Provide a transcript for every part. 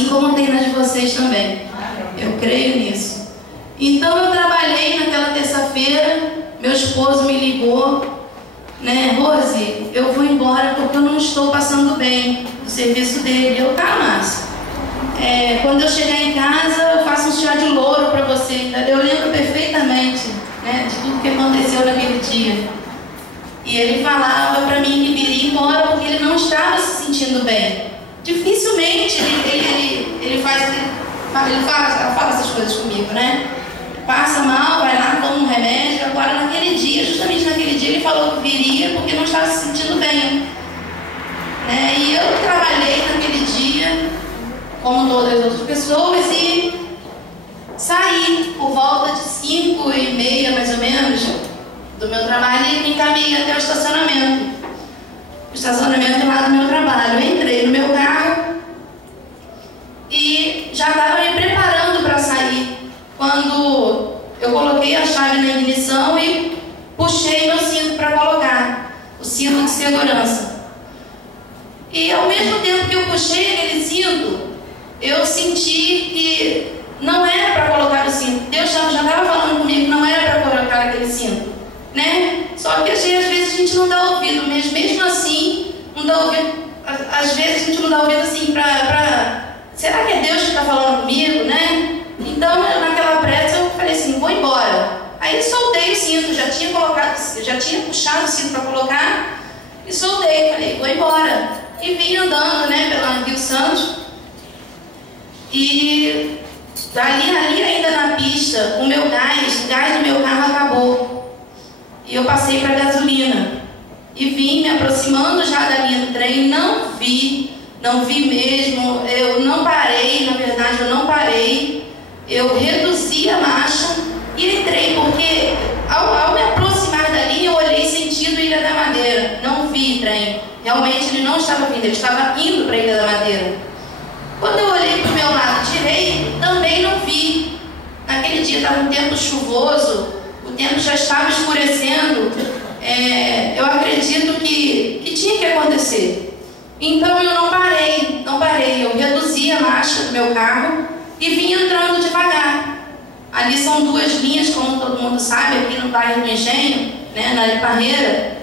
assim como tem nas de vocês também. Eu creio nisso. Então eu trabalhei naquela terça-feira, meu esposo me ligou, né, Rose, eu vou embora porque eu não estou passando bem o serviço dele. Eu, tá, Márcio, quando eu chegar em casa eu faço um chá de louro para você. Eu lembro perfeitamente, né, de tudo que aconteceu naquele dia. E ele falava para mim que viria embora porque ele não estava se sentindo bem. Dificilmente ele fala essas coisas comigo, né? Passa mal, vai lá, toma um remédio. Agora naquele dia, justamente naquele dia, ele falou que viria porque não estava se sentindo bem, né? E eu trabalhei naquele dia, como todas as outras pessoas, e saí por volta de 5h30, mais ou menos, do meu trabalho e me encaminhei até o estacionamento. O estacionamento lá do meu trabalho. Eu entrei no meu carro e já estava me preparando para sair, quando eu coloquei a chave na ignição e puxei meu cinto para colocar, o cinto de segurança. E ao mesmo tempo que eu puxei aquele cinto, eu senti que não era para colocar o cinto. Deus já estava falando comigo que não era para colocar aquele cinto, né? Só que às vezes a gente não dá ouvido, mas mesmo assim, não dá ouvido. Às vezes a gente não dá ouvido assim será que é Deus que está falando comigo, né? Então, naquela pressa, eu falei assim, vou embora. Aí soltei o cinto, já tinha puxado o cinto para colocar e soltei, falei, vou embora. E vim andando, né, pela Rio Santos. E ali ainda na pista, o gás do meu carro acabou. E eu passei para gasolina. E vim me aproximando já da linha do trem, não vi mesmo. Eu não parei, na verdade, eu não parei. Eu reduzi a marcha e entrei, porque ao me aproximar da linha, eu olhei sentido Ilha da Madeira. Não vi trem. Realmente ele não estava vindo, ele estava indo para a Ilha da Madeira. Quando eu olhei para o meu lado direito, também não vi. Naquele dia estava um tempo chuvoso, o tempo já estava escurecendo. Eu acredito que tinha que acontecer. Então eu não parei. Eu reduzi a marcha do meu carro e vim entrando devagar. Ali são duas linhas, como todo mundo sabe, aqui no bairro do Engenho, né, na Iparreira.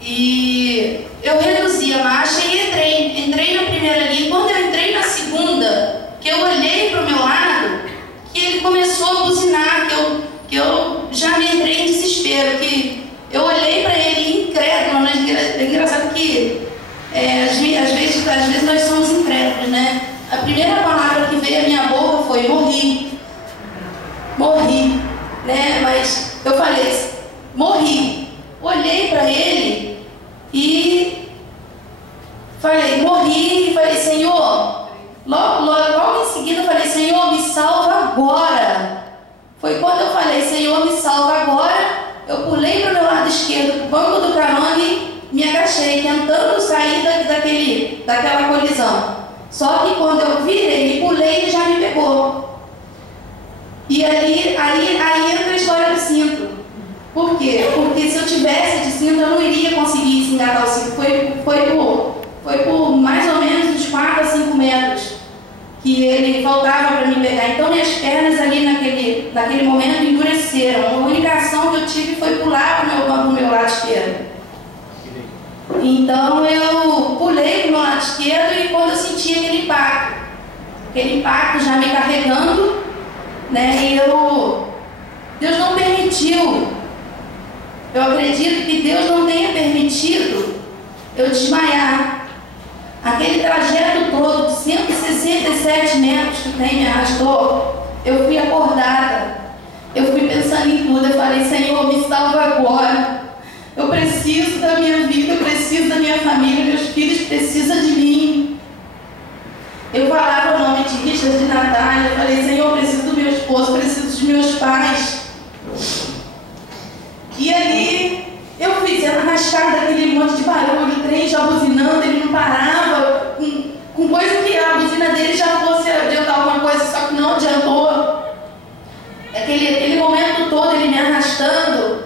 E eu reduzi a marcha e entrei na primeira linha. Quando eu entrei na segunda, que eu olhei para o meu lado, que ele começou a buzinar, que eu já me entrei em desespero, que eu olhei para ele incrédulo, né? É engraçado que às vezes nós somos incrédulos, né? A primeira palavra que veio à minha boca foi morri, né? Mas eu falei, morri. Olhei para ele e falei, morri, e falei, Senhor, logo em seguida eu falei, Senhor, me salva agora. Foi quando eu falei, Senhor, me salva agora, eu pulei para o meu lado esquerdo, do banco do carona e me agachei, tentando sair daquela colisão. Só que quando eu virei e pulei, ele já me pegou. E aí entra a história do cinto. Por quê? Porque se eu tivesse de cinto, eu não iria conseguir engatar o cinto. Foi por mais ou menos uns 4 a 5 metros que ele faltava para me pegar. Então minhas pernas ali naquele momento endureceram. A única ação que eu tive foi pular para o meu lado esquerdo. Então eu pulei para o meu lado esquerdo e quando eu senti aquele impacto já me carregando, né? E Deus não permitiu. Eu acredito que Deus não tenha permitido eu desmaiar. Aquele trajeto todo de 167 metros que o trem me arrastou, eu fui acordada. Eu fui pensando em tudo. Eu falei, Senhor, me salva agora. Eu preciso da minha vida, eu preciso da minha família, meus filhos precisam de mim. Eu falava o nome de Richard, de Natália. Eu falei, Senhor, eu preciso do meu esposo, preciso dos meus pais. E ali eu fui sendo arrastada daquele monte de barulho, o trem já buzinando, ele não parava, com coisa que a buzina dele já fosse adiantar alguma coisa, só que não adiantou. Aquele momento todo ele me arrastando,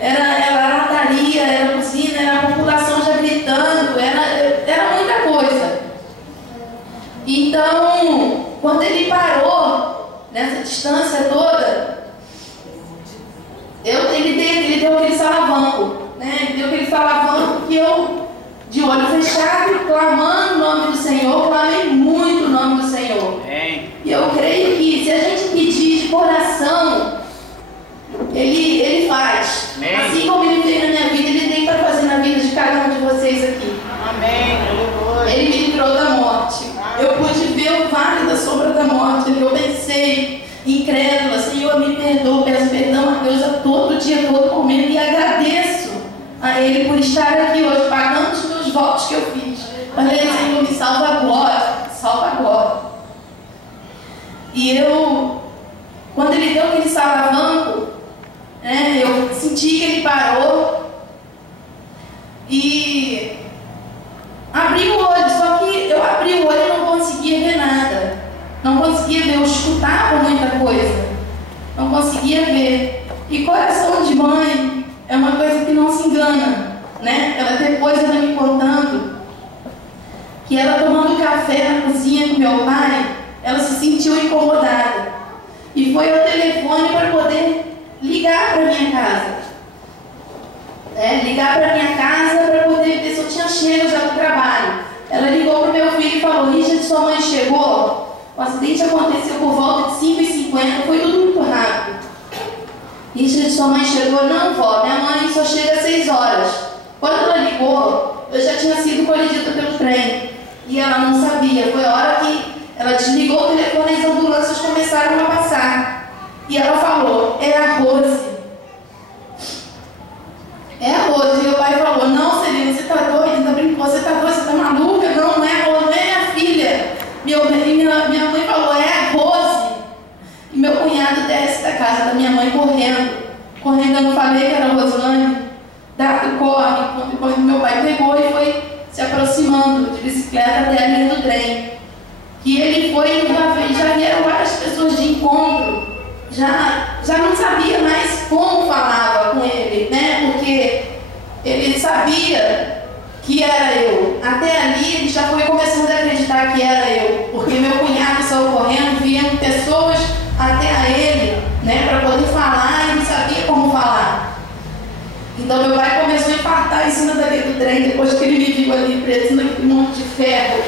era lataria, era buzina, era a população já gritando, era muita coisa. quando ele parou nessa distância toda, ele deu aquele salavanco, né? Ele deu aquele salavanco que eu, de olho fechado, clamando o nome do Senhor, clamei muito o nome do Senhor. E eu creio que se a gente pedir de coração, Ele faz. Amém. Assim como Ele fez na minha vida, Ele tem para fazer na vida de cada um de vocês aqui. Amém. Ele me livrou da morte. Eu pude ver o vale da sombra da morte. Eu pensei, incrédula, Senhor, me perdoa, peço perdão a Deus a todo dia, todo momento, e agradeço a Ele por estar aqui hoje, pagando os meus votos que eu fiz. Falei, Senhor, me salva agora, salva agora. E quando Ele deu aquele salavanco, eu senti que Ele parou e abri o olho, só que eu abri o olho e não conseguia ver nada. Não conseguia ver, eu escutava muita coisa. Não conseguia ver. E coração de mãe é uma coisa que não se engana, né? Ela depois me contando que ela tomando café na cozinha com meu pai, ela se sentiu incomodada. E foi ao telefone para poder ligar para minha casa. Ligar para minha casa para poder ver se eu tinha chego já do trabalho. Ela ligou para o meu filho e falou, Richard, sua mãe chegou? O acidente aconteceu por volta de 5h50, foi tudo muito rápido. Richard, sua mãe chegou? Não, vó, minha mãe só chega às 6 horas. Quando ela ligou, eu já tinha sido colidida pelo trem. E ela não sabia. Foi a hora que ela desligou o telefone e as ambulâncias começaram a passar. E ela falou, é a Rose. É a Rose. E meu pai falou, não, Celina, você está doida, tá brincando, você está doida, você está maluca? Não é a Rose, não é minha filha. Minha mãe falou, é a Rose. E meu cunhado desce da casa da minha mãe correndo. Correndo, eu não falei que era a Rosilane. Dado corre, quando meu pai pegou e foi se aproximando de bicicleta até a linha do trem. Que ele foi, já vieram várias pessoas de encontro, já não sabia mais como falava com ele, né? Porque ele sabia que era eu. Até ali ele já foi começando a acreditar que era eu, porque meu cunhado saiu correndo, viam pessoas até a ele, né? Para poder falar, e não sabia como falar. Então meu pai começou a infartar em cima dali do trem, depois que ele me viu ali preso naquele monte de ferro.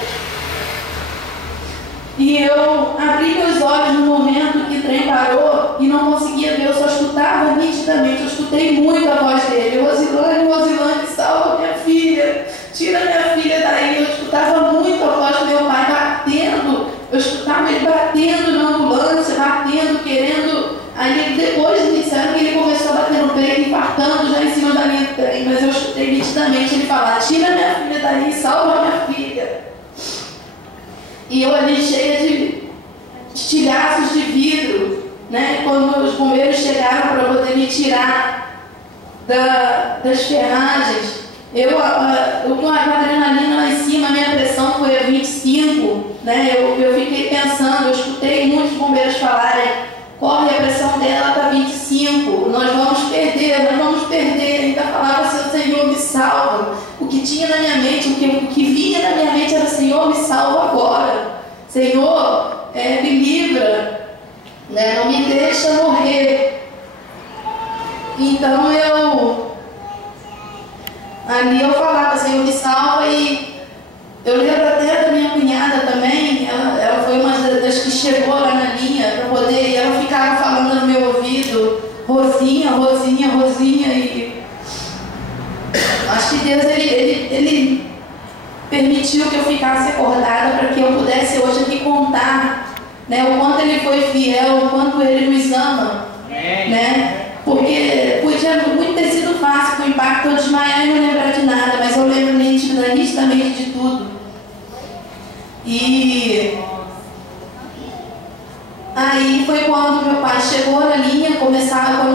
E eu abri meus olhos no momento que o trem parou e não conseguia ver, eu só escutava nitidamente, eu escutei muito a voz dele. Rosilane, Rosilane, salva minha filha, tira minha filha daí. Eu escutava muito a voz do meu pai batendo, eu escutava ele batendo na ambulância, batendo, querendo. Aí depois me disseram que ele começou a bater no peito, infartando já em cima da linha do trem, mas eu escutei nitidamente ele falar, tira minha filha daí, salva minha filha. E eu ali cheia de estilhaços de vidro, né? Quando os bombeiros chegaram para poder me tirar das ferragens, eu com a adrenalina lá em cima, a minha pressão foi a 25, né? Eu fiquei pensando, eu escutei muitos bombeiros falarem, corre, a pressão dela está 25, nós vamos perder. Ainda falava assim, o Senhor me salva. O que tinha na minha mente, o que vinha na minha mente era, Senhor, me salva agora. Senhor, me livra, né? Não me deixa morrer. Então ali eu falava, Senhor, me salva. E eu lembro até da minha cunhada também, ela foi uma das que chegou lá na linha para poder, e ela ficava falando no meu ouvido, Rosinha, Rosinha, Rosinha. E acho que Deus, ele permitiu que eu ficasse acordada para que eu pudesse hoje aqui contar, né, o quanto Ele foi fiel, o quanto Ele nos ama, né? Porque podia muito ter sido fácil com o impacto eu desmaiar e não lembrar de nada, mas eu lembro nitidamente de tudo. E aí foi quando meu pai chegou na linha, começaram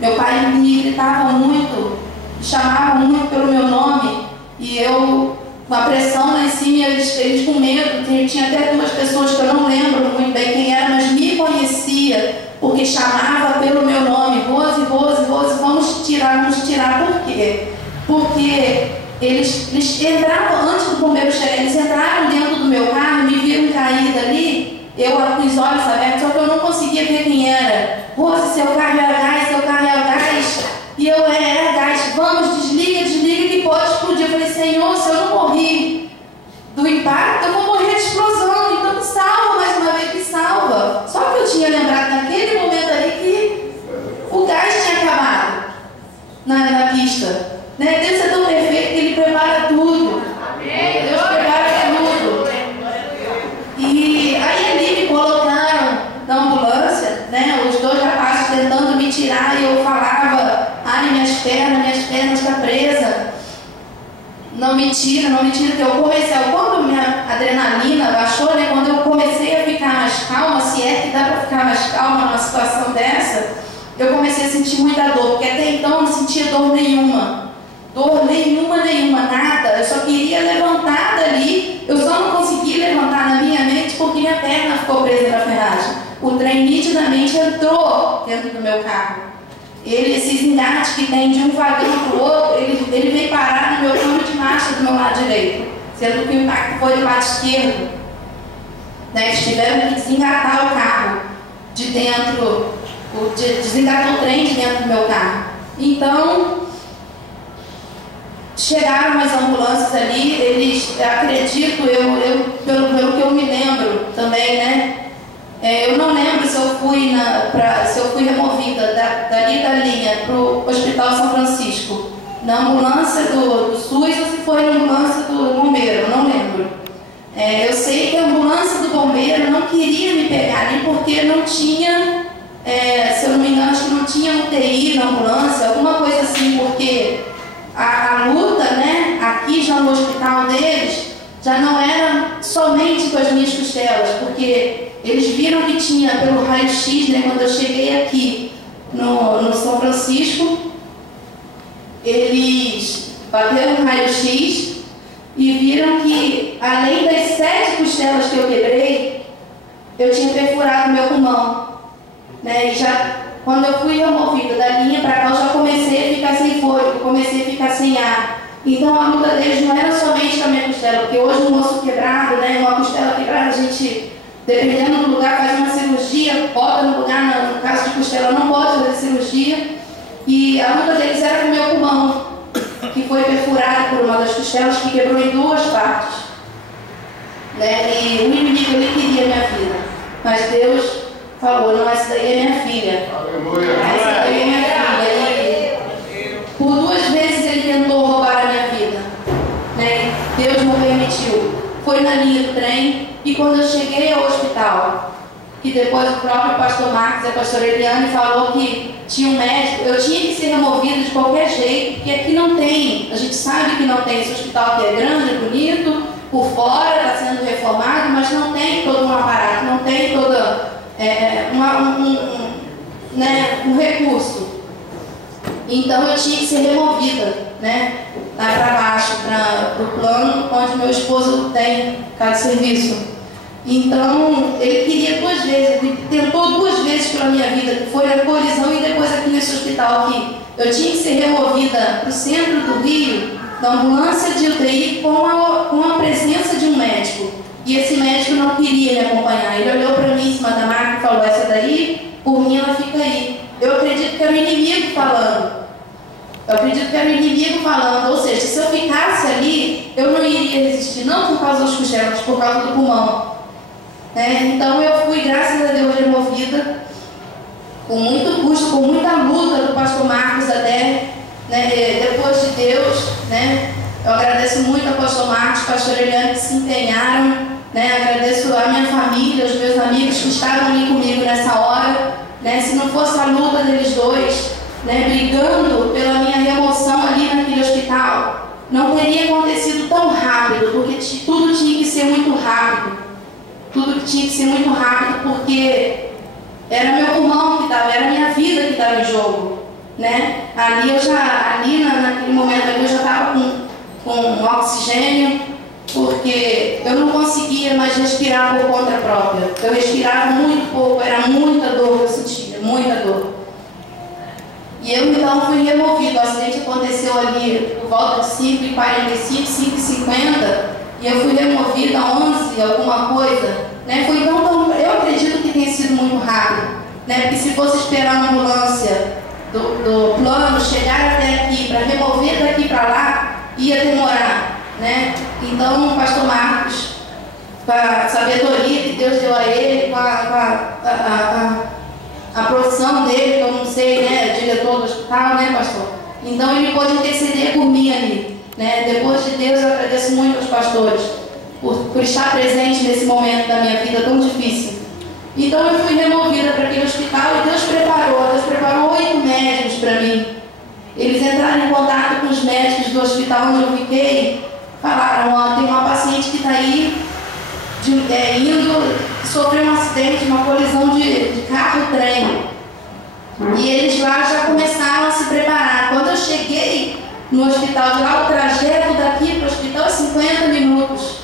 meu pai me gritava muito, chamava muito pelo meu nome, e eu, com a pressão lá em cima, eles com medo. Tinha até 2 pessoas que eu não lembro muito bem quem era, mas me conhecia, porque chamava pelo meu nome, Rose, Rose, Rose, vamos tirar, por quê? Porque eles entravam, antes do bombeiro chegar, eles entraram dentro do meu carro, me viram caída eu com os olhos abertos, só que eu não conseguia ver quem era. Rose, seu carro é a gás, seu carro é a gás. E eu era gás, vamos, desliga que pode explodir. Eu falei, Senhor, se eu não morri do impacto, eu vou morrer de explosão. Então me salva mais uma vez, me salva. Só que eu tinha lembrado naquele momento ali que o gás tinha acabado na pista. Né? Deus é tão perfeito que Ele prepara tudo. Deus prepara tudo. E aí ali me colocaram na ambulância, né? Os dois rapazes tentando me tirar e eu falava, ai, minhas pernas estão presas. Não me tira, que eu comecei, quando minha adrenalina baixou, né? Quando eu comecei a ficar mais calma, se é que dá para ficar mais calma numa situação dessa, eu comecei a sentir muita dor, porque até então eu não sentia dor nenhuma. Dor nenhuma, nada. Eu só queria levantar dali. Eu só não consegui levantar na minha mente porque minha perna ficou presa na ferragem. O trem nitidamente entrou dentro do meu carro. Esses engates que tem de um vagão para o outro, ele veio parar no meu câmbio de marcha do meu lado direito, sendo que o impacto foi do lado esquerdo. Né? Eles tiveram que desengatar o carro de dentro, desengatar o trem de dentro do meu carro. Então, chegaram as ambulâncias ali, eles, acredito, pelo que eu me lembro também, né? Eu não lembro se eu fui removida dali da linha para o Hospital São Francisco, na ambulância do SUS, ou se foi na ambulância do bombeiro, eu não lembro. Eu sei que a ambulância do bombeiro não queria me pegar, nem porque não tinha, se eu não me engano, acho que não tinha UTI na ambulância, alguma coisa assim, porque a luta, né, aqui já no hospital deles, já não era somente com as minhas costelas, porque eles viram que tinha pelo raio-x, né, quando eu cheguei aqui no São Francisco, eles bateram no raio-x e viram que, além das 7 costelas que eu quebrei, eu tinha perfurado meu pulmão, né, e já, quando eu fui removida da linha para cá, eu já comecei a ficar sem fôlego, comecei a ficar sem ar. Então a luta deles não era somente com a minha costela, porque hoje um osso quebrado, né, uma costela quebrada, a gente, dependendo do lugar, faz uma cirurgia, bota no lugar, no caso de costela, não pode fazer cirurgia. E a luta deles era com o meu pulmão, que foi perfurado por uma das costelas, que quebrou em 2 partes. Né? E o inimigo, ele queria minha vida, mas Deus falou, não, essa daí é minha filha. Aleluia. Essa daí é minha filha. Por 2 vezes ele tentou roubar a minha vida, né? Deus não permitiu. Foi na linha do trem, e quando eu cheguei ao hospital, que depois o próprio pastor Marcos e a pastora Eliane falou que tinha um médico, eu tinha que ser removida de qualquer jeito, porque aqui não tem, a gente sabe que não tem, esse hospital aqui é grande, é bonito, por fora está sendo reformado, mas não tem todo um aparato, não tem toda um recurso. Então eu tinha que ser removida, né, lá para baixo, para o plano onde meu esposo tem cada serviço. Então ele queria 2 vezes, ele tentou 2 vezes pela minha vida, que foi a colisão e depois aqui nesse hospital aqui. Eu tinha que ser removida para o centro do Rio, na ambulância de UTI, com a presença de um médico. E esse médico não queria me acompanhar. Ele olhou para mim em cima da maca e falou, essa daí, por mim ela fica aí. Eu acredito que era o inimigo falando. Ou seja, se eu ficasse ali, eu não iria resistir, não por causa das costelas, mas por causa do pulmão. Né? Então eu fui, graças a Deus, removida, com muito custo, com muita luta do pastor Marcos até, né? Depois de Deus, né? Eu agradeço muito ao pastor Marcos, pastor Eliane, que se empenharam, né? Agradeço a minha família, os meus amigos que estavam ali comigo nessa hora, né? Se não fosse a luta deles dois, né, brigando pela minha remoção ali naquele hospital, não teria acontecido tão rápido, porque tudo tinha que ser muito rápido. Porque era meu pulmão que estava, era minha vida que estava em jogo, né? Naquele momento ali eu já estava com oxigênio, porque eu não conseguia mais respirar por conta própria. Eu respirava muito pouco, era muita dor que eu sentia, muita dor. E eu então fui removido. O acidente aconteceu ali por volta de 5h45, 5h50, e eu fui removida a 11, alguma coisa, né? Foi então eu acredito que tenha sido muito rápido, né? Porque se fosse esperar a ambulância do plano chegar até aqui, para remover daqui para lá, ia demorar, né? Então, o pastor Marcos, com a sabedoria que Deus deu a ele, com a profissão dele, que eu não sei, né? Diretor do hospital, né, pastor? Então, ele pôde interceder por mim ali, né? Depois de Deus, eu agradeço muito aos pastores por estar presente nesse momento da minha vida tão difícil. Então eu fui removida para aquele hospital e Deus preparou 8 médicos para mim. Eles entraram em contato com os médicos do hospital onde eu fiquei, falaram: ó, tem uma paciente que está aí sofreu um acidente, uma colisão de carro-trem. E eles lá já começaram a se preparar. Quando eu cheguei no hospital de lá, o trajeto daqui para o hospital é 50 minutos.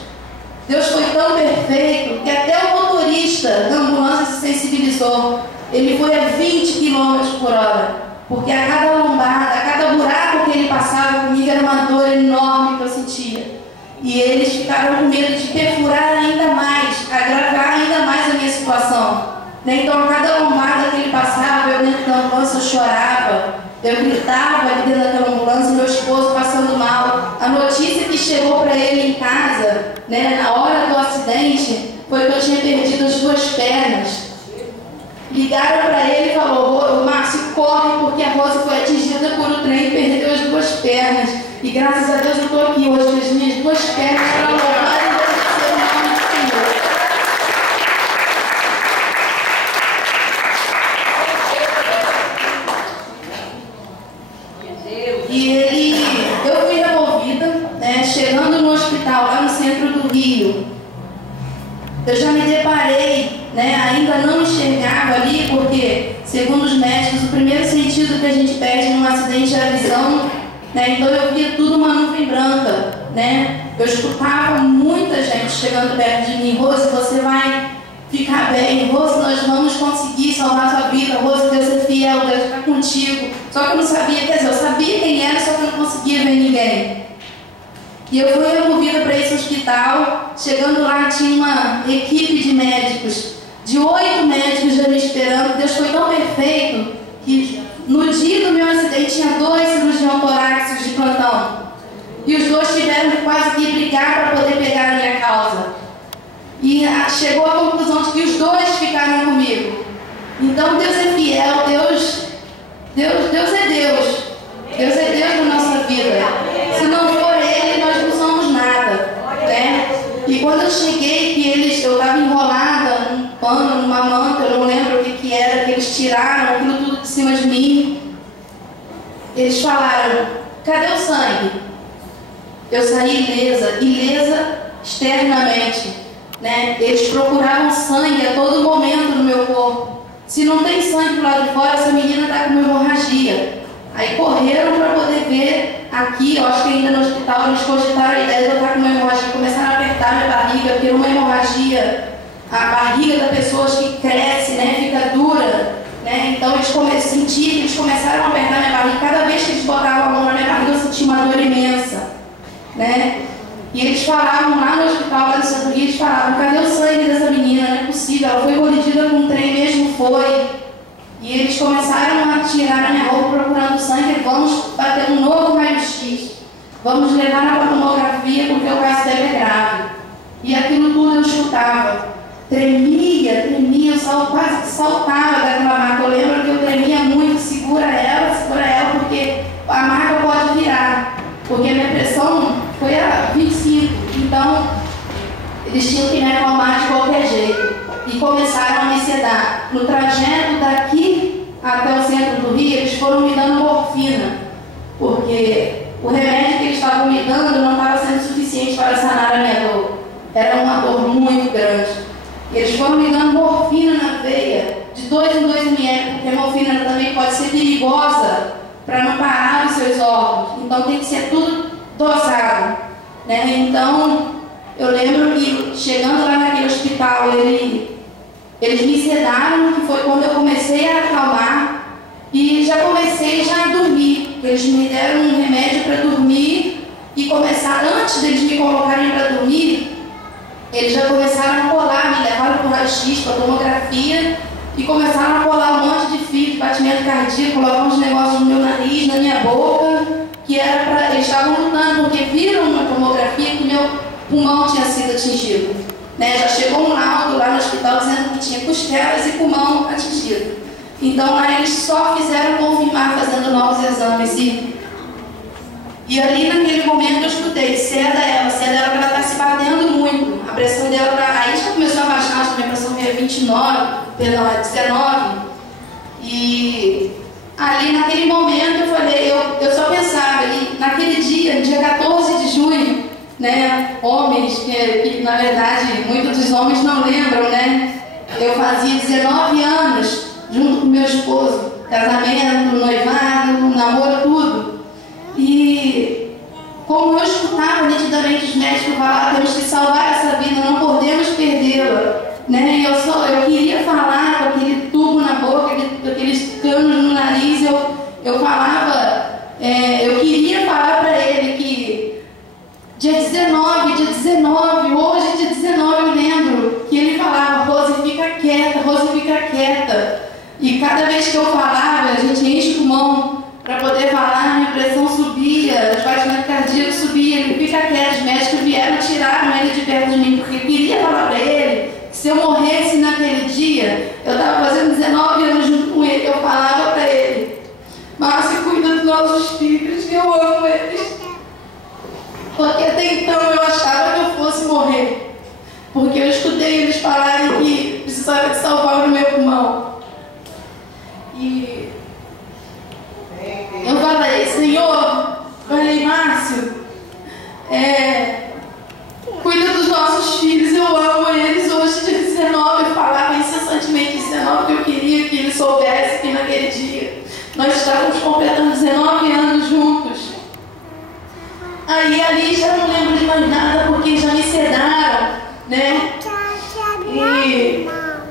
Deus foi tão perfeito que até o motorista da ambulância se sensibilizou. Ele foi a 20 km por hora, porque a cada lombada, a cada buraco que ele passava comigo era uma dor enorme que eu sentia. E eles ficaram com medo de perfurar ainda mais, agravar ainda mais a minha situação. Então, a cada lombada que ele passava, eu dentro da ambulância eu chorava. Eu gritava ali dentro daquela ambulância, meu esposo passando mal. A notícia que chegou para ele em casa, né, na hora do acidente, foi que eu tinha perdido as 2 pernas. Ligaram para ele e falou: Márcio, corre, porque a Rose foi atingida por um trem e perdeu as 2 pernas. E graças a Deus eu estou aqui hoje com as minhas 2 pernas para louvar e agradecer o nome do Senhor. E eu fui removida, né, chegando no hospital lá no centro do Rio. Eu já me deparei, né, ainda não enxergava ali, porque, segundo os médicos, o primeiro sentido que a gente perde num acidente é a visão, né, então eu via tudo uma nuvem branca, né. Eu escutava muita gente chegando perto de mim: Rose, você vai ficar bem, Rose, nós vamos conseguir salvar a sua vida, Rose, Deus é fiel, Deus está contigo. Só que eu não sabia, quer dizer, eu sabia quem era, só que eu não conseguia ver ninguém. E eu fui removida para esse hospital. Chegando lá, tinha uma equipe de médicos, de 8 médicos já me esperando. Deus foi tão perfeito que no dia do meu acidente tinha 2 cirurgiões torácicos de plantão. E os 2 tiveram quase que brigar para poder pegar a minha causa. E chegou à conclusão de que os 2 ficaram comigo. Então Deus é fiel, Deus é Deus. Deus é Deus na nossa vida. Se não for Ele, nós não somos nada, né? E quando eu cheguei, que eu estava enrolada num pano, numa manta, eu não lembro o que era, que eles tiraram aquilo tudo de cima de mim. Eles falaram: cadê o sangue? Eu saí ilesa externamente, né? Eles procuravam sangue a todo momento no meu corpo. Se não tem sangue do lado de fora, essa menina está com uma hemorragia. Aí correram para poder ver aqui, eu acho que ainda no hospital eles cogitaram a ideia de eu estar com uma hemorragia, começaram a apertar minha barriga, porque uma hemorragia, a barriga da pessoa que cresce, né, fica dura, né? Então eles sentiam que eles começaram a apertar minha barriga. Cada vez que eles botavam a mão na minha barriga, eu sentia uma dor imensa, né? E eles falavam lá no hospital, lá no Santo Rio, eles falavam: cadê o sangue dessa menina? Não é possível, ela foi colidida com um trem mesmo, foi. E eles começaram a tirar a minha roupa procurando sangue. Vamos bater um novo raio-x, vamos levar na tomografia, porque o caso dela é grave. E aquilo tudo eu escutava. Tremia, eu quase que saltava daquela maca. Eu lembro que eu tremia muito: segura ela, porque a maca pode virar. Porque a minha pressão foi a 25, então eles tinham que me acalmar de qualquer jeito. E começaram a me sedar. No trajeto daqui até o centro do Rio, eles foram me dando morfina, porque o remédio que eles estavam me dando não estava sendo suficiente para sanar a minha dor. Era uma dor muito grande. E eles foram me dando morfina na veia, de 2 em 2 ml, porque a morfina também pode ser perigosa para não parar os seus órgãos. Então tem que ser tudo dosado, né? Então eu lembro que chegando lá naquele hospital, eles me sedaram, que foi quando eu comecei a acalmar e já comecei a dormir. Eles me deram um remédio para dormir e começaram, antes deles me colocarem para dormir, eles já começaram a colar, me levar levaram para o raio-x, para a tomografia, e começaram a colar um monte de fio de batimento cardíaco, colocar uns negócios no meu nariz, na minha boca, que era para... Eles estavam lutando, porque viram na tomografia que meu pulmão tinha sido atingido. Né? Já chegou um laudo lá no hospital dizendo que tinha costelas e pulmão atingido. Então lá eles só fizeram confirmar fazendo novos exames. E ali naquele momento eu escutei, ceda ela que ela está se batendo muito. A pressão dela tá... Aí já começou a baixar, acho que a minha pressão veio 19. E ali naquele momento eu falei, eu só pensava, e naquele dia, no dia 14 de junho, né, homens, que na verdade muitos dos homens não lembram, né? Eu fazia 19 anos junto com meu esposo, casamento, noivado, namoro, tudo. E como eu escutava nitidamente os médicos falar, temos que salvar essa vida, não podemos perdê-la. Né? Eu queria falar com aquele tubo na boca, aqueles canos no nariz, eu falava, eu queria falar para ele que dia 19, hoje dia 19 eu lembro que ele falava, Rose, fica quieta. E cada vez que eu falava, a gente enche o pulmão para poder falar, minha pressão subia, os batimentos cardíacos subiam, ele fica quieto, os médicos vieram, tiraram ele de perto de mim, porque eu queria falar para ele que se eu morresse naquele dia, eu estava fazendo 19 anos junto com ele, eu falava para ele, Márcio, cuida dos nossos filhos, que eu amo eles. Porque até então eu achava que eu fosse morrer, porque eu escutei eles falarem que precisava de salvar o meu pulmão. E eu falei, Senhor, Márcio, cuida dos nossos filhos, eu amo eles. Hoje, dia 19, eu falava incessantemente 19, que eu queria que ele soubesse que naquele dia nós estávamos completando 19 anos juntos. Aí ali já não lembro de mais nada, porque já me sedaram, né? E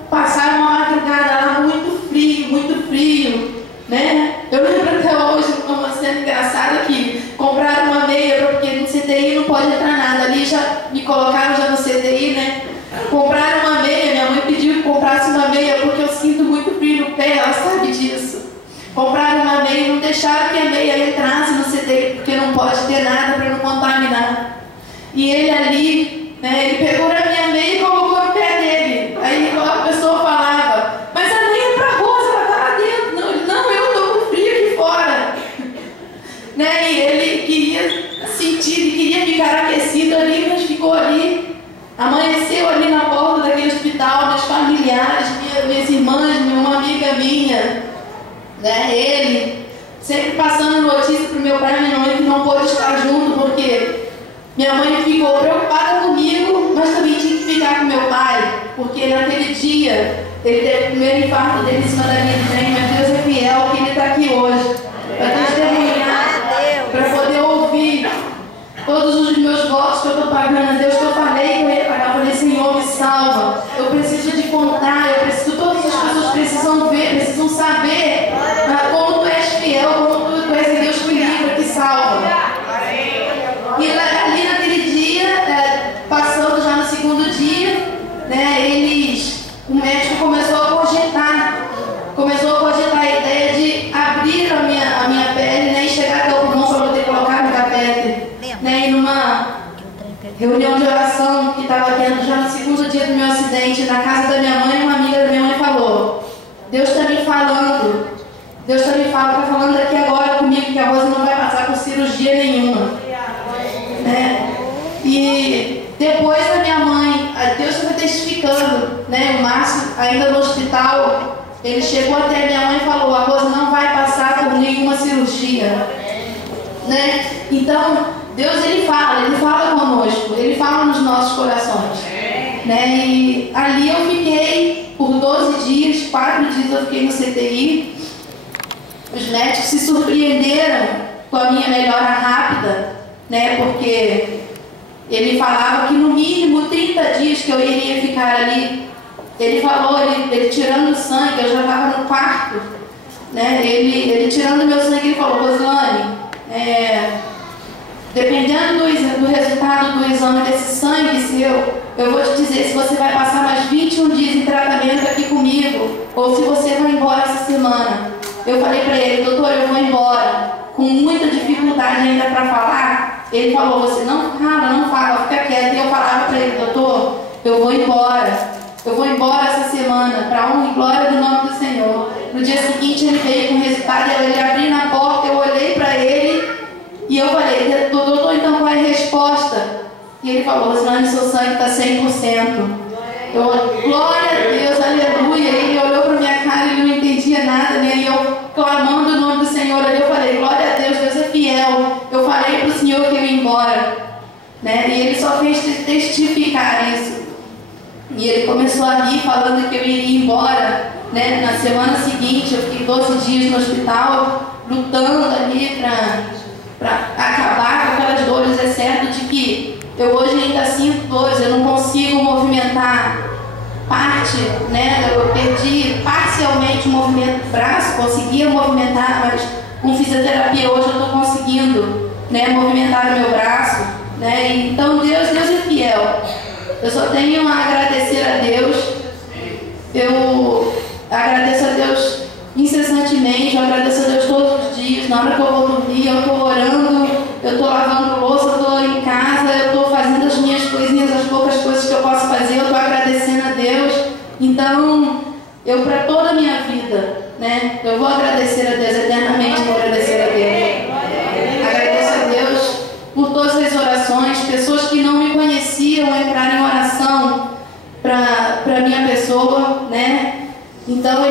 passaram uma madrugada lá muito frio, né? Eu lembro até hoje uma cena engraçada que compraram uma meia, porque no CTI não pode entrar nada. Ali já me colocaram já no CTI, né? Compraram uma meia, minha mãe pediu que comprasse uma meia, porque eu sinto muito frio no pé, ela sabe disso. Compraram uma meia e não deixaram que a meia entrasse no CTI, porque não pode ter nada para não contaminar. E ele ali, né, ele pegou a minha meia e colocou no pé dele. Aí a pessoa falava, mas a meia é pra Rosa, ela tá lá dentro. Não, eu tô com frio aqui fora. Né? E ele queria sentir, ele queria ficar aquecido ali, mas ficou ali. Amanheceu ali na porta daquele hospital, meus familiares, minhas irmãs, uma amiga minha, né? Ele sempre passando notícia para o meu pai e minha mãe que não pôde estar junto, porque minha mãe ficou preocupada comigo, mas também tinha que ficar com meu pai, porque naquele dia ele teve o primeiro infarto dele em cima da minha frente. Meu Deus é fiel, que ele está aqui hoje para testemunhar, para poder ouvir todos os meus votos que eu estou pagando a Deus, que eu falei com ele. Eu falei, Senhor, me salva, eu preciso te contar, todas as pessoas precisam ver, precisam saber como tu és fiel, como tu és Deus que livra, que salva. E ali naquele dia, passando já no segundo dia, né, o médico começou a cogitar a ideia de abrir a minha pele, né, e chegar até o pulmão para poder colocar no catéter. Né, e numa reunião de oração que estava tendo já no segundo dia do meu acidente, na casa da minha mãe, uma amiga da minha mãe falou, Deus está me falando, está falando aqui agora comigo que a Rosa não vai passar por cirurgia nenhuma. Né? E depois da minha mãe, Deus estava testificando, né? O Márcio, ainda no hospital, ele chegou até minha mãe e falou, a Rosa não vai passar por nenhuma cirurgia. Né? Então, Deus ele fala conosco, ele fala nos nossos corações. Né? E ali eu fiquei por 12 dias, 4 dias eu fiquei no CTI. Os médicos se surpreenderam com a minha melhora rápida, né? Porque ele falava que no mínimo 30 dias que eu iria ficar ali. Ele falou, ele tirando o sangue, eu já estava no quarto, né? Ele tirando meu sangue, ele falou, Roslane, dependendo do resultado do exame desse sangue seu, eu vou te dizer se você vai passar mais 21 dias em tratamento aqui comigo, ou se você vai embora essa semana. Eu falei para ele: doutor, eu vou embora. Com muita dificuldade ainda para falar, ele falou: você não fala, fica quieto. E eu falava para ele: doutor, eu vou embora. Eu vou embora essa semana, para a honra e glória do nome do Senhor. No dia seguinte ele veio com o resultado, ele abriu na porta, eu olhei para ele e eu falei: doutor, então qual é a resposta? E ele falou: Rosilane, seu sangue está 100%. Eu, glória a Deus, aleluia. Ele olhou para minha cara e não entendia nada, né? E eu clamando o nome do Senhor ali, eu falei: glória a Deus, Deus é fiel. Eu falei para o Senhor que eu ia embora, né? E ele só fez testificar isso. E ele começou a rir, falando que eu iria embora, né? Na semana seguinte, eu fiquei 12 dias no hospital, lutando ali para acabar com aquelas dores. É certo de que eu hoje ainda sinto dores, eu não consigo movimentar parte, né? Eu perdi parcialmente o movimento do braço, conseguia movimentar, mas com fisioterapia hoje eu estou conseguindo, né, movimentar o meu braço, né? Então Deus é fiel. Eu só tenho a agradecer a Deus. Eu agradeço a Deus incessantemente, eu agradeço a Deus todos os dias. Na hora que eu vou dormir, eu estou orando, eu estou lavando louça, eu estou em casa, eu estou fazendo as minhas coisinhas, as poucas coisas que eu posso fazer, eu estou agradecendo a Deus. Então, eu para toda a minha vida, né, eu vou agradecer a Deus, eternamente vou agradecer a Deus. Agradeço a Deus por todas as orações, pessoas que não me conheciam entraram em oração para minha pessoa, né? Então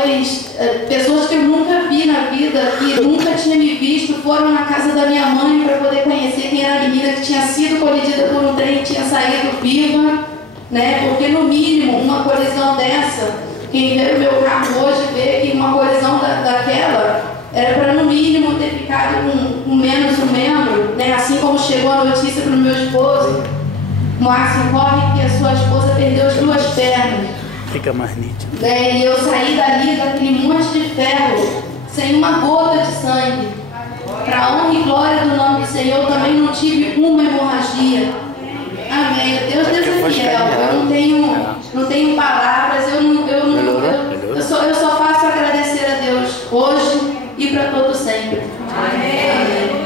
pessoas que eu nunca vi na vida, que nunca tinha me visto, foram na casa da minha mãe para poder conhecer quem era a menina que tinha sido colidida por um trem e tinha saído viva, né? Porque no mínimo uma colisão dessa, quem vê o meu carro hoje vê que uma colisão daquela era para no mínimo ter ficado com menos um membro, né? Assim como chegou a notícia para o meu esposo, Márcio, corre que a sua esposa perdeu as 2 pernas. Fica mais nítido. E eu saí dali daquele monte de ferro, sem uma gota de sangue. Para a honra e glória do nome do Senhor, eu também não tive uma hemorragia. Amém. Deus é fiel. Eu não tenho palavras, eu só faço agradecer a Deus hoje e para todo sempre. Amém. Amém.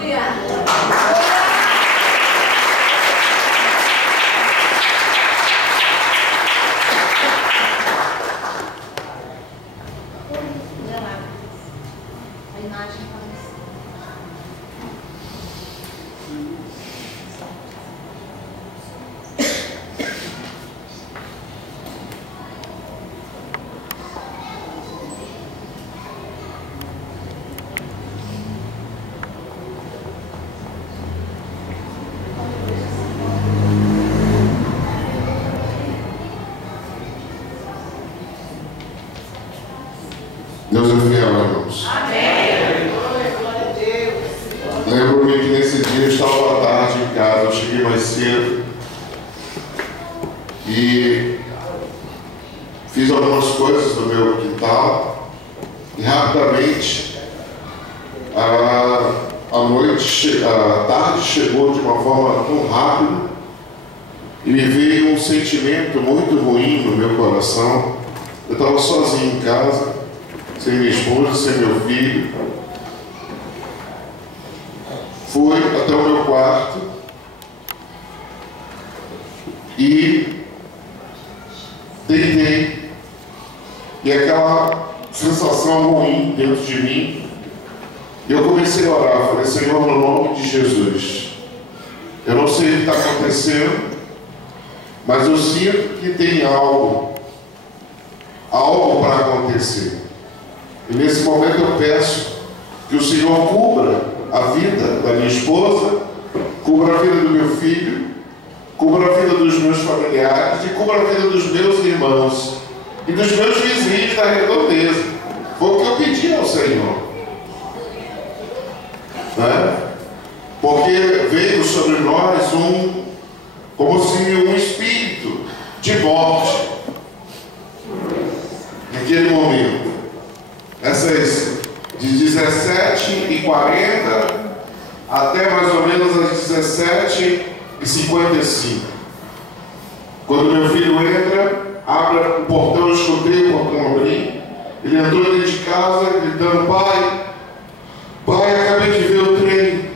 Deus é fiel, irmãos. Amém. Lembro-me que nesse dia eu estava à tarde em casa, eu cheguei mais cedo e fiz algumas coisas no meu quintal e rapidamente a tarde chegou de uma forma tão rápida e me veio um sentimento muito ruim no meu coração. Eu estava sozinho em casa, sem minha esposa, sem meu filho. Fui até o meu quarto e deitei. E aquela sensação ruim dentro de mim, eu comecei a orar. Falei: Senhor, no nome de Jesus, eu não sei o que está acontecendo, mas eu sinto que tem algo para acontecer. E nesse momento eu peço que o Senhor cubra a vida da minha esposa, cubra a vida do meu filho, cubra a vida dos meus familiares e cubra a vida dos meus irmãos e dos meus vizinhos da redondeza. Foi o que eu pedi ao Senhor, né? Porque veio sobre nós como se um espírito de morte naquele momento. Essas de 17h40 até mais ou menos às 17h 55. Quando meu filho entra, abre o portão, eu escutei o portão abrir. Ele entrou dentro de casa, gritando: pai, acabei de ver o trem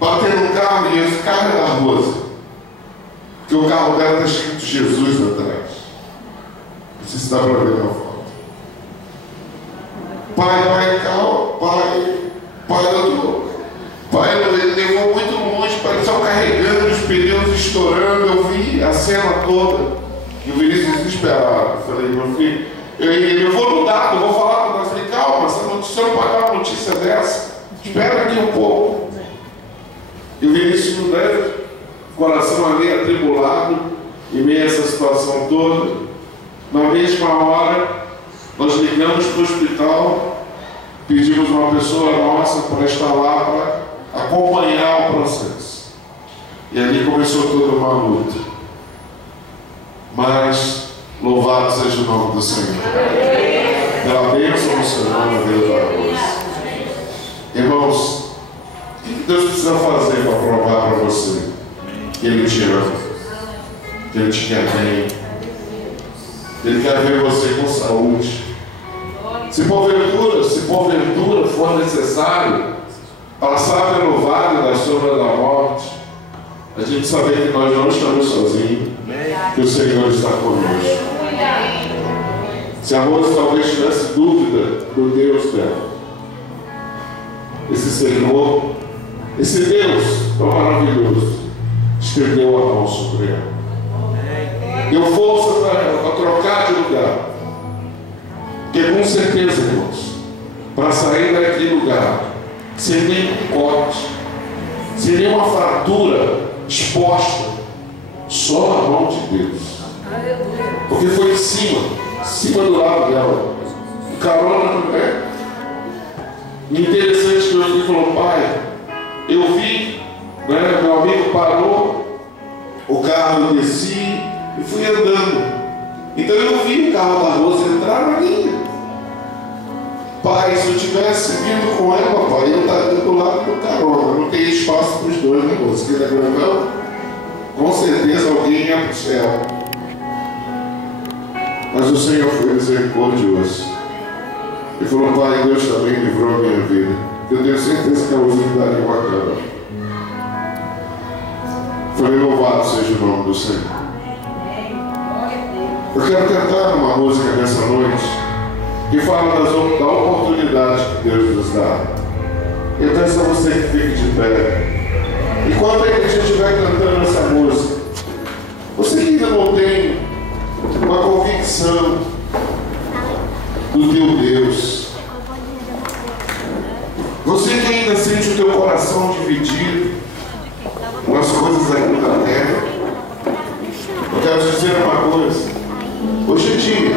bater no carro, e esse carro é da Rosa. Porque o carro dela está escrito Jesus atrás. Não sei se dá para ver na foto. Pai, calma, pai, ele levou muito longe, parecia carregando os pneus, estourando. Eu vi a cena toda. E o Vinícius desesperado. Eu falei: meu filho, eu vou no dado, eu vou falar com ele. Eu falei: calma, você não pode dar uma notícia dessa. Espera aqui um pouco. E o Vinícius não deve, coração ali atribulado, em meio a essa situação toda. Na mesma hora, nós ligamos para o hospital, pedimos uma pessoa nossa para estar lá para acompanhar o processo. E ali começou toda uma luta. Mas louvado seja o nome do Senhor. Pela bênção do Senhor na vida da Rosa. Irmãos, o que Deus precisa fazer para provar para você que Ele te ama, que Ele te quer bem, que Ele quer ver você com saúde? Se porventura for necessário passar pelo vale da sombra da morte, a gente saber que nós não estamos sozinhos, que o Senhor está conosco. Se a Rosa talvez tivesse dúvida do Deus dela, esse Senhor, esse Deus tão maravilhoso, estendeu a mão sobre ela, deu força para ela, para trocar de lugar. Porque com certeza, irmãos, para sair daquele lugar, sem nenhum corte, sem nenhuma fratura exposta, só a mão de Deus. Porque foi em cima do lado dela. O carona não é. Interessante que ele falou: pai, eu vi, né, meu amigo parou o carro, eu desci e fui andando. Então eu vi o carro da Rosa entrar na linha. Pai, se eu tivesse vindo com ela, pai, eu estaria do lado do carona. Não tem espaço para os dois, né, moço? Que não? Com certeza alguém ia para o céu. Mas o Senhor foi misericordioso. Ele falou: pai, Deus também livrou a minha vida. Eu tenho certeza que a Rosa me daria uma cama. Falei: louvado seja o nome do Senhor. Eu quero cantar uma música nessa noite que fala da oportunidade que Deus nos dá. Eu peço a você que fique de pé. Enquanto a gente estiver cantando essa música, você que ainda não tem uma convicção do teu Deus, você que ainda sente o teu coração dividido com as coisas aqui da terra, eu quero dizer uma coisa: hoje é dia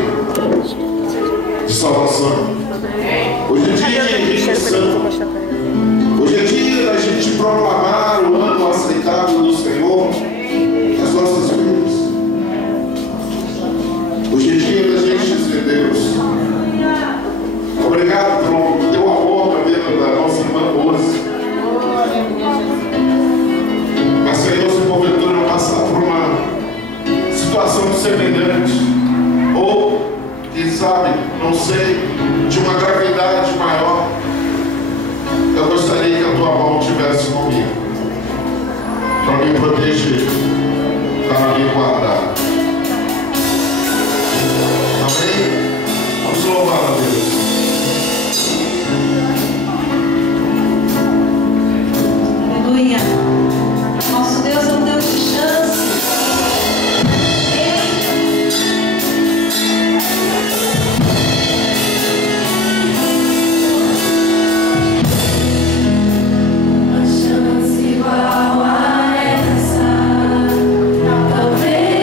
de salvação, hoje é dia de redenção, hoje é dia da gente proclamar o ano aceitável do Senhor nas nossas vidas. Hoje é dia da gente dizer: Deus, obrigado pelo teu amor na vida da nossa irmã Rosa. Mas, Senhor, se porventura eu passar por uma situação semelhante, ou, quem sabe, não sei, de uma gravidade maior, eu gostaria que a tua mão estivesse comigo, para me proteger, para me guardar. Amém? Vamos louvar a Deus. Aleluia. Nosso Deus é um Deus de chance. A chance igual a essa, talvez.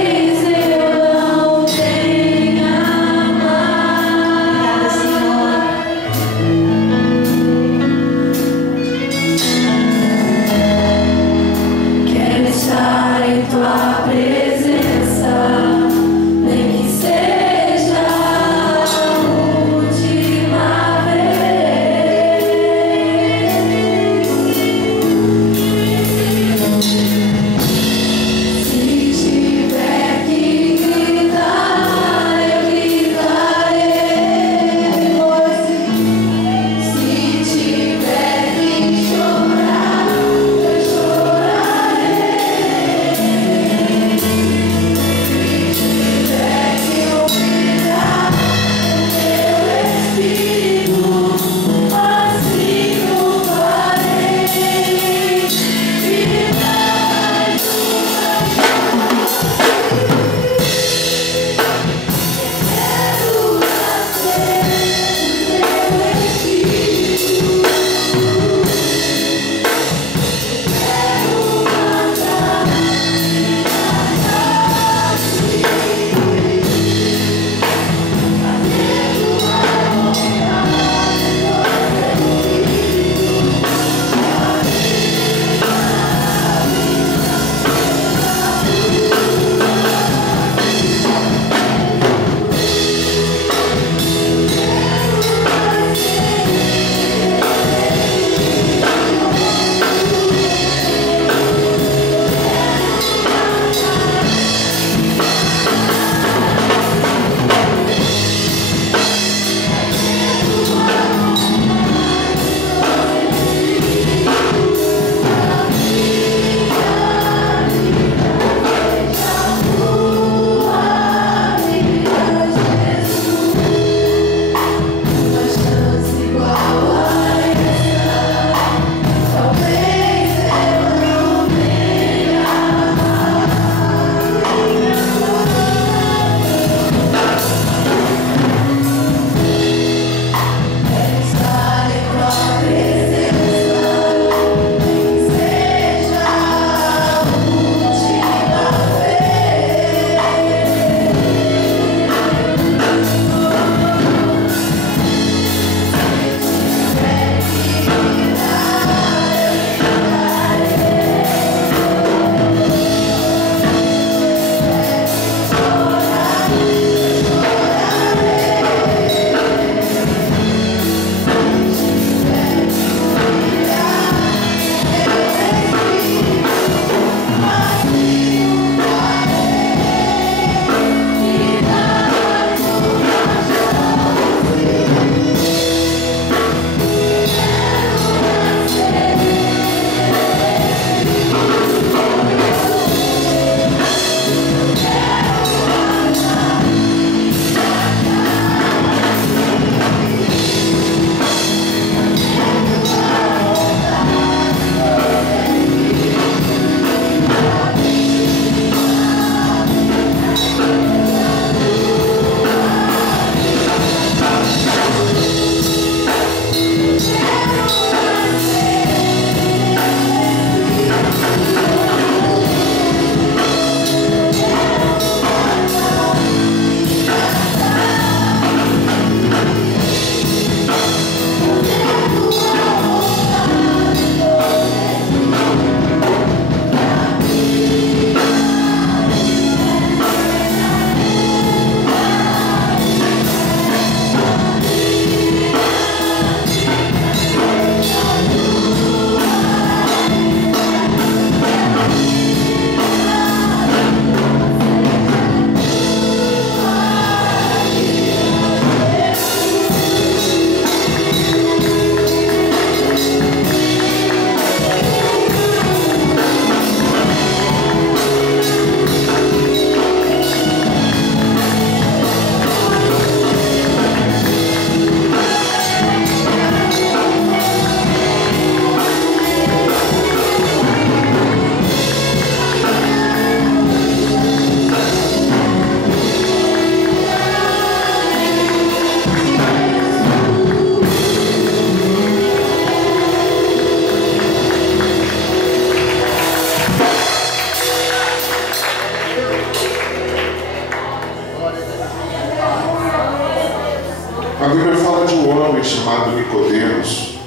chamado Nicodemos,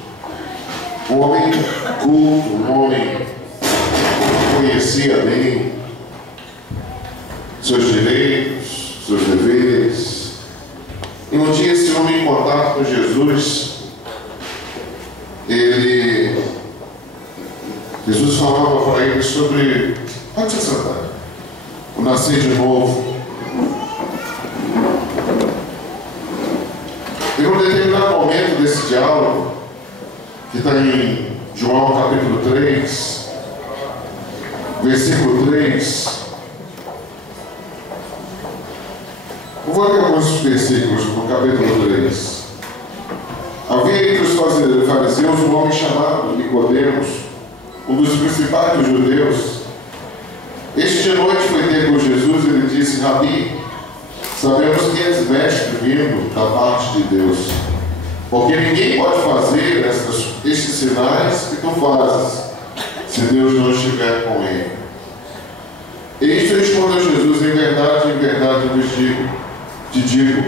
um homem culto, um homem que conhecia bem seus direitos, seus deveres. E um dia esse homem, em contato com Jesus, Jesus falava para ele sobre, pode se sentar, o nascer de novo. E num determinado momento desse diálogo, que está em João capítulo 3, versículo 3, eu vou ler alguns versículos no capítulo 3. Havia entre os fariseus um homem chamado Nicodemos, um dos principais dos judeus. Este de noite foi ter com Jesus e ele disse: Rabi, sabemos que és mestre vindo da parte de Deus, porque ninguém pode fazer estes sinais que tu fazes, se Deus não estiver com ele. E isto respondeu Jesus: em verdade eu te digo,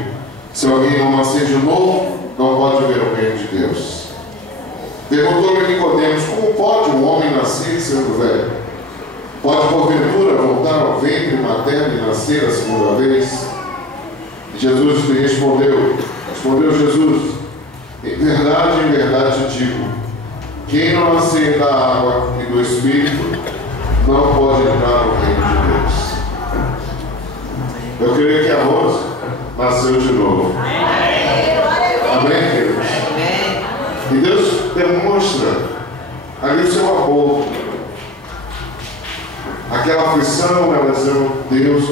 se alguém não nascer de novo, não pode ver o reino de Deus. Perguntou-lhe Nicodemos: como pode um homem nascer sendo velho? Pode porventura voltar ao ventre materno e nascer a segunda vez? E Jesus lhe respondeu Jesus: em verdade te digo, quem não nascer da água e do Espírito não pode entrar no reino de Deus. Eu creio que a Rosa nasceu de novo. Amém, queridos? E Deus demonstra ali o seu amor. Aquela aflição, ela dizendo: Deus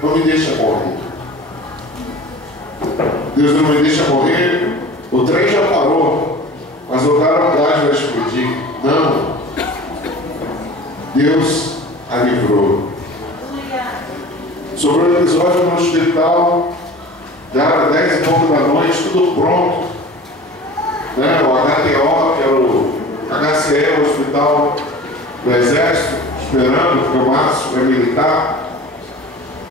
não me deixa morrer. Deus não me deixa morrer. O trem já parou, mas o cara atrás vai explodir. Não. Deus a livrou. Sobre o episódio no hospital, já era 10 e pouco da noite, tudo pronto. Né? O HTO, que era o HCE, o Hospital do Exército, esperando, porque o Márcio é militar.